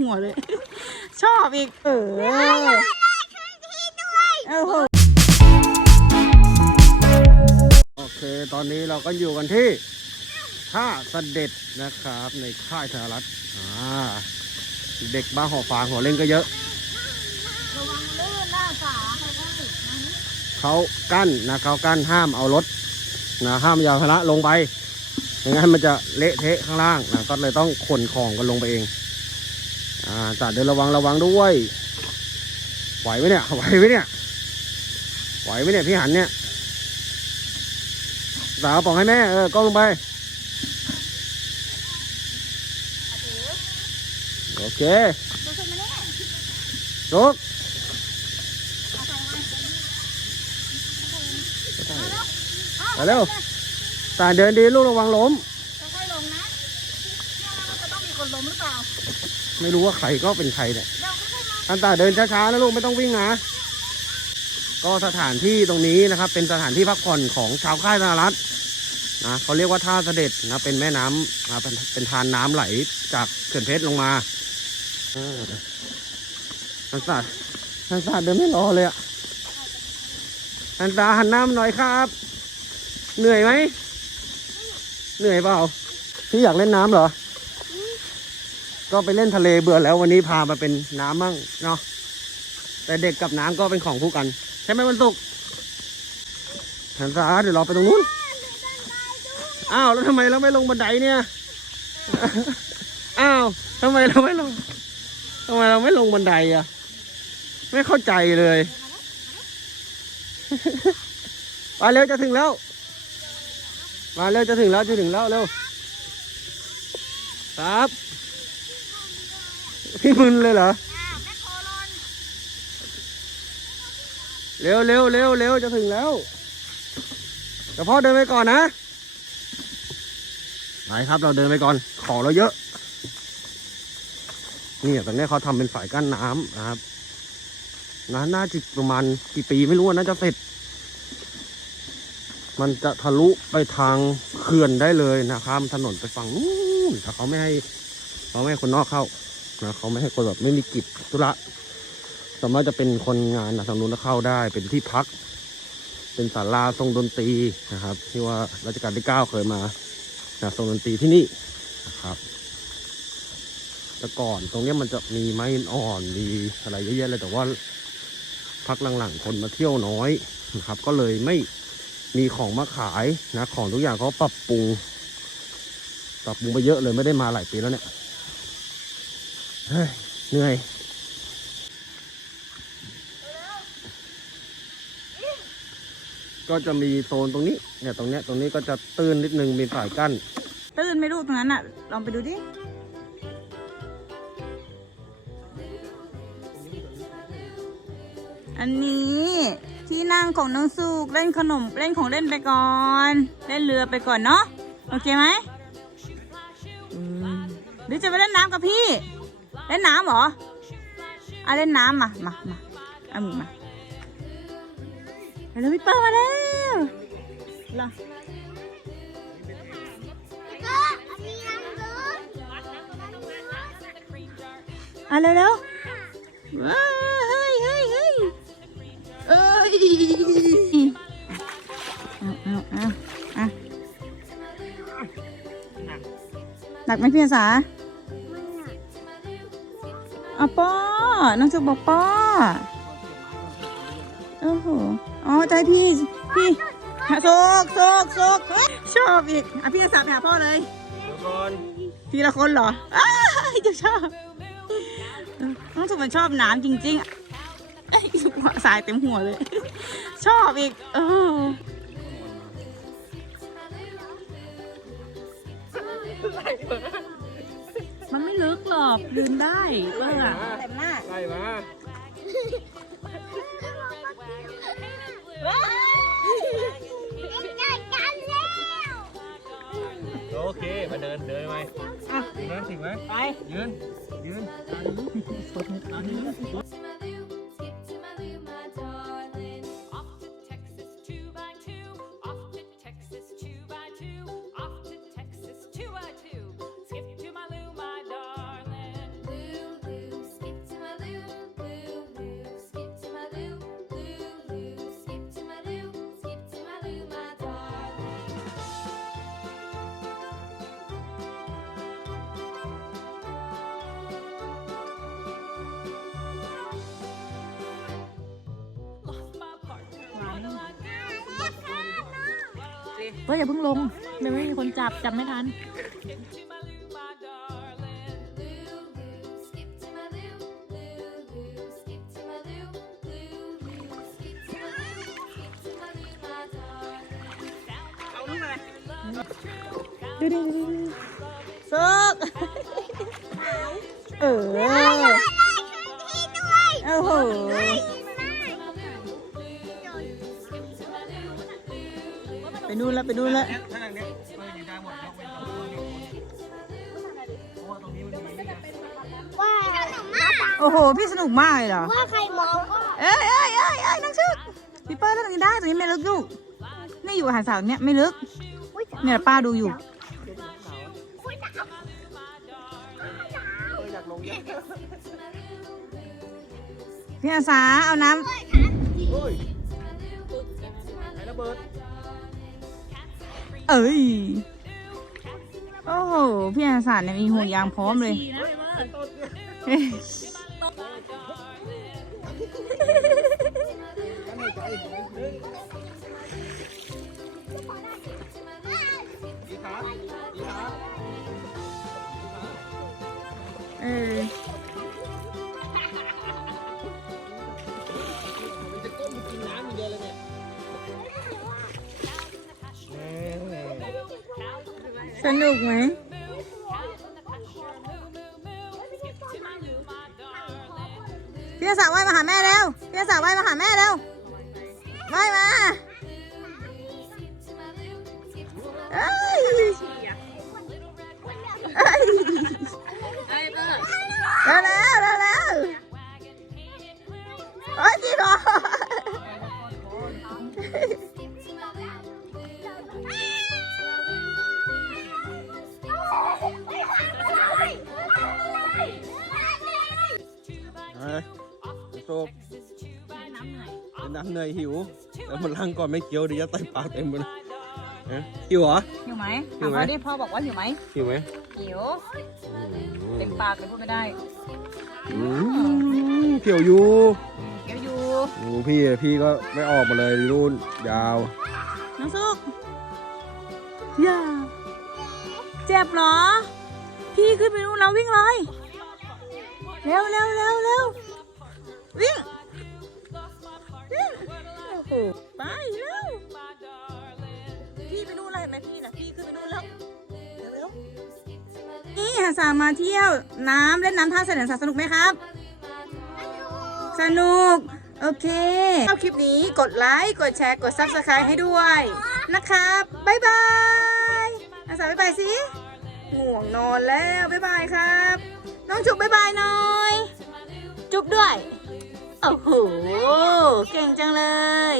หัวเลย ชอบอีก เออโอ้โหโอเค ตอนนี้เราก็อยู่กันที่ท่าเสด็จนะครับ ในค่ายธนรัฐอ่าเด็กบ้าหอฟางหัวเล่นก็เยอะ ระวังลื่นหน้าฝาค่อยๆนะเขากั้นนะเขากั้นห้ามเอารถนะห้ามยาวพละลงไปไม่งั้นมันจะเละเทะข้างล่างนะก็เลยต้องขนของกันลงไปเอง อ่าจัดเดินระวังระวังด้วยไหวไหมเนี่ยไหวไหมเนี่ยไหวไหมเนี่ยพี่หันเนี่ยสาวบอกให้แม่เออก้มลงไปโอเคดูขึ้นมาเนี่ยลุกเอาใส่มาไปเร็วตาเดินดีลูกระวังล้ม ค่อยๆลงนะเนี่ยมันจะต้องมีคนล้มหรือเปล่า ไม่รู้ว่าใครก็เป็นใครเนี่ยเดี๋ยวค่อยๆมาอันตาเดินช้าๆนะลูกไม่ต้องวิ่งนะก็สถานที่ตรงนี้นะครับ เป็นสถานที่พักผ่อนของชาวค่ายธนรัฐนะเขาเรียกว่าท่าเสด็จนะเป็นแม่น้ำนะเป็นเป็นทานน้ำไหลจากเขื่อนเพชรลงมาเอออันตาอันตาเดินไม่รอเลยอะอันตาหันหน้ามาหน่อยครับ เหนื่อยไหมเหนื่อยเปล่าพี่อยากเล่นน้ำเหรอ ก็ไปเล่นทะเลเบื่อแล้ววันนี้พามาเป็นน้ำบ้างเนาะแต่เด็กกับน้ำก็เป็นของคู่กัน ใช่ไหมวันศุกร์หันซ้ายเดี๋ยวเราไปตรงนู้นอ้าวแล้วทำไมเราไม่ลงบันไดเนี่ยอ้าวทำไมเราไม่ลงทำไมเราไม่ลงบันไดอะ ไม่เข้าใจเลยมาเร็วจะถึงแล้ว มาเร็วจะถึงแล้วจะถึงแล้วเร็วครับ พี่มึนเลยเหรออ่าแม่โคลนเร็วเร็วเร็วเร็วจะถึงแล้วเดี๋ยวพ่อเดินไปก่อนนะไปครับเราเดินไปก่อนของเราเยอะนี่ตรงนี้เขาทำเป็นฝายกั้นน้ำนะครับนะน่าจะประมาณกี่ปีไม่รู้อะน่าจะเสร็จ มันจะทะลุไปทางเขื่อนได้เลยนะครับถนนไปฝั่งนู้นถ้าเขาไม่ให้เขาไม่ให้คนนอกเข้า นะเขาไม่ให้คนแบบไม่มีกิจธุระสามารถจะเป็นคนงานนะทางนู้นก็เข้าได้ เป็นที่พัก เป็นศาลาทรงดนตรีนะครับ ที่ว่ารัชกาลที่เก้าเคยมานะทรงดนตรีที่นี่นะครับแต่ก่อนตรงนี้มันจะมีไม้อ่อนมีอะไรเยอะแยะเลยแต่ว่าพักหลังๆคนมาเที่ยวน้อยนะครับ ก็เลยไม่มีของมาขายนะของทุกอย่างเขาปรับปรุงปรับปรุงไปเยอะเลยไม่ได้มาหลายปีแล้วเนี่ย เหนื่อยก็จะมีโซนตรงนี้เนี่ยตรงเนี้ยตรงนี้ก็จะตื้นนิดนึงมีสายกั้น ตื่นไม่รู้ตรงนั้นอะลองไปดูดิอันนี้ที่นั่งของน้องสุกเล่นขนมเล่นของเล่นไปก่อน เล่นเรือไปก่อนเนาะโอเคไหมหรือจะไปเล่นน้ำกับพี่ เล่นน้ำเหรออะเล่นน้ำมามามาเอามือมาแล้วพี่เปิ้ลมาแล้วเหรออะเร็วเร็วว้าวเฮ้ยเฮ้ยเฮ้ยเอ้ยเอาเอาเอาเอาหนักไหมพี่อาสา เอาป้อน้องจุกบอกป้อโอ้โหอ๋อใจพี่พี่โซกโซกโซกเฮ้ยชอบอีกอะพี่อาสาไปหาพ่อเลยทีละคนเหรออ้ายจะชอบเออน้องสุมันชอบน้ำจริงๆอะไอ้ยหัวสายเต็มหัวเลย ชอบอีก เออ มันไม่ลึกหรอกยืนได้เปิ้ลอะเต็มหน้าไล่มาโอเค มาเดินเดินไหมอะเดินถึงไหมไป ยืน ยืน ก็อย่าเพิ่งลงไม่ไม่มีคนจับจับไม่ทัน ดูดูดูสุกเออโอ้โห นู่นแล้วไปนู่นแล้วถ้าอย่างเนี้ยเอออยู่ได้หมดยกเว้นตรงนี้เพราะว่าตรงนี้มันมีนี่ไงว่าโอ้โห พี่สนุกมากเลยเหรอ ว่าใครมองก็เอ้ยเอ้ยเอ้ยเอ้ยนักชุดพี่เปิ้ลเล่นตรงนี้ได้ตรงนี้ไม่ลึกอยู่นี่อยู่หาดสาวเนี่ยไม่ลึก เนี่ยป้าดูอยู่อยากลงเยอะพี่อาสาเอาน้โเอ้ย โอ้โห พี่อาสาเนี่ยมีห่วงยางพร้อมเลยดีครับดีครับเออ สนุกไหมพี่สาว่ายมาหาแม่เร็วพี่สาว่ายมาหาแม่เร็วว่ายมาเอ้ยเอ้ยเร็วแล้วเร็วแล้ว เหนื่อยหิวแล้วมันล้างก่อนไม่เคี้ยวเดี๋ยวจะใส่ปากเต็มหมดเลยเอ๊ะหิวเหรอ หิวไหมหิวไหมถามพ่อดิพ่อบอกว่าหิวไหมหิวไหมหิวเต็มปากเลยพูดไม่ได้อืมเขียวอยู่เดี๋ยวอยู่โอ้พี่พี่ก็ไม่ออกมาเลยรุ่นยาว น้องซุกอย่าเจ็บเหรอ พี่ขึ้นไปนู่นแล้ววิ่งเลยเร็วเร็วเร็วเร็ววิ่งวิ่ง โหไปเร็วพี่ไปนู่นเลยเห็นไหมพี่นะพี่ขึ้นไปนู่นแล้วเร็วเร็วนี่หาสามาเที่ยวน้ำเล่นน้ำท่าเสด็จสนุกไหมครับ สนุก โอเคชอบคลิปนี้กดไลค์ กดแชร์ กด subscribe ให้ด้วยนะครับบ๊ายบายอาสาบ๊ายบายสิง่วงนอนแล้วบ๊ายบายครับ น้องจุ๊บบ๊ายบายหน่อย จุ๊บด้วย โอ้โห เก่งจังเลย